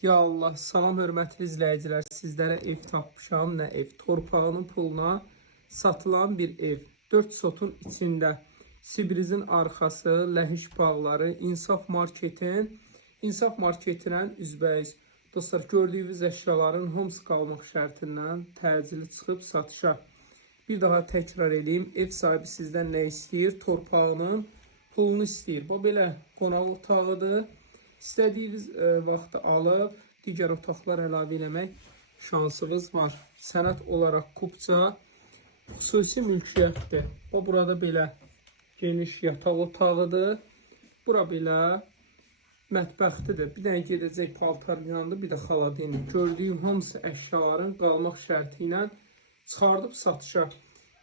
Ya Allah, salam hörmətli izləyicilər. Sizlərə ev tapmışam. Nə ev? Torpağının puluna satılan bir ev. 4 sotun içində. Sibrizin arxası, Ləhik bağları, İnsaf marketinin üzbəyiz. Dostlar, gördüyünüz əşyaların hamısı qalmaq şərtindən təcili çıxıb satışa. Bir daha təkrar edeyim. Ev sahibi sizdən nə istəyir? Torpağının pulunu istəyir. Bu belə qonaq otağıdır. İstədiyiniz vaxtı alıb digər otaqlar əlavə eləmək şansınız var. Sənəd olaraq kupça xüsusi mülkiyyətdir. O burada belə geniş yataq otağıdır. Bura belə mətbəxtidir. Bir dənə gedəcək paltar yandı, bir də xaladini. Gördüyüm hamısı əşyaların qalmaq şərti ilə çıxardıb satışa.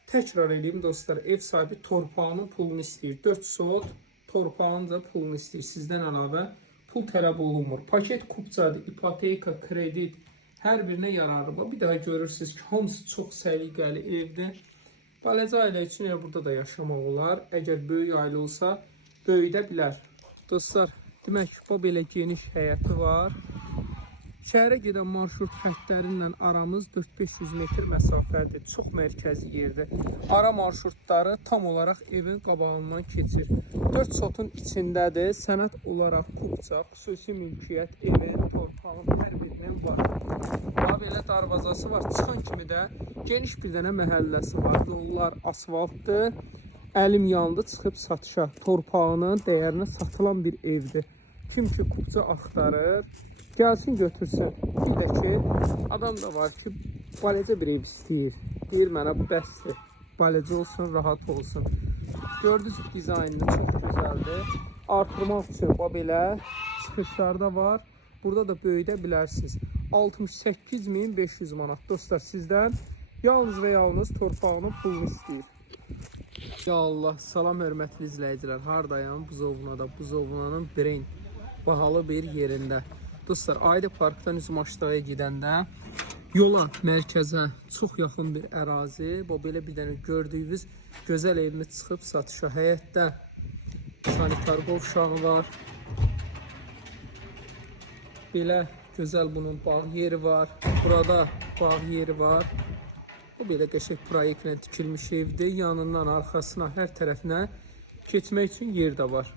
Təkrar edeyim dostlar, ev sahibi torpağının pulunu istəyir. 4 sot torpağın da pulunu istəyir. Sizdən əlavə pul tələb olunmur. Paket kupçadır, ipoteka, kredit hər birinə yararlı. Bir daha görürsünüz ki, hamısı çox səliqəli evdir. Balaca ailə üçün burada da yaşamaq olar. Əgər böyük ailə olsa, böyüdə bilər. Dostlar, demək bu belə geniş həyəti var. Şəhərə gedən marşrut xəttlərindən aramız 400-500 metr məsafədir. Çox mərkəzi yerdir. Ara marşrutları tam olaraq evin qabağından keçir. 4 sotun içindədir. Sənəd olaraq kupça, xüsusi mülkiyyət evin, torpağın hər birinin var. Daha belə darvazası var. Çıxan kimi də geniş bir dənə məhəlləsi var. Yollar asfaltdır. Əlim yandı, çıxıb satışa. Torpağının dəyərinə satılan bir evdir. Kim ki kupça axtarır, gəlsin götürsün. Bir də ki, adam da var ki, balaca bir ev istəyir. Deyir mənə bu bəsdir. Balaca olsun, rahat olsun. Gördünüz dizaynı çox gözəldir. Artırmaq üçün bu belə çıxışlarda var. Burada da böyüdə bilərsiniz. 68.500 manat. Dostlar, sizdən yalnız və yalnız torpağının pulunu istəyir. Ya Allah, salam hörmətli izləyicilər. Hardayam? Buzovnada. Buzovnanın Brain bahalı bir yerində. Dostlar, Ayda Parkdan Üzmaşdaya gedəndə yola, mərkəzə çox yaxın bir ərazi. Bu belə bir dənə gördüyünüz gözəl evimi çıxıb satışa. Həyətdə sanitar qovşağı var. Belə gözəl bunun bağ yeri var. Burada bağ yeri var. Bu belə qəşəng proyektlə tikilmiş evdir. Yanından, arxasına, hər tərəfinə keçmək üçün yer də var.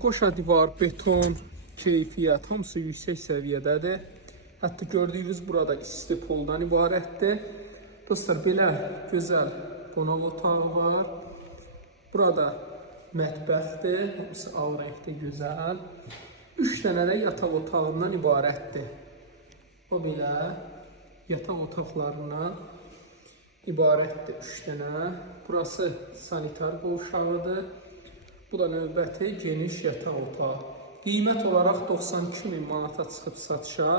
Qoşa divar, beton, keyfiyyət hamısı yüksək səviyyədədir. Hətta gördüyünüz burada isti poldan ibarətdir. Dostlar, belə gözəl qonaq otağı var. Burada mətbəxdir, hamısı al rəngdə gözəl. 3 dənə də yataq otağından ibarətdir. O belə yataq otaqlarından ibarətdir 3 dənə. Burası sanitar qovşağıdır. Bu da növbəti geniş yataq otağı. Qiymət olaraq 92.000 manata çıxıb satışa.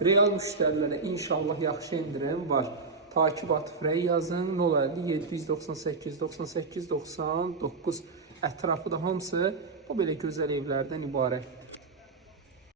Real müştərilərə inşallah yaxşı indirim var. Takib Atifrəy yazın. 050 798 98 99 ətrafı da hamısı bu belə gözəl evlərdən ibarətdir.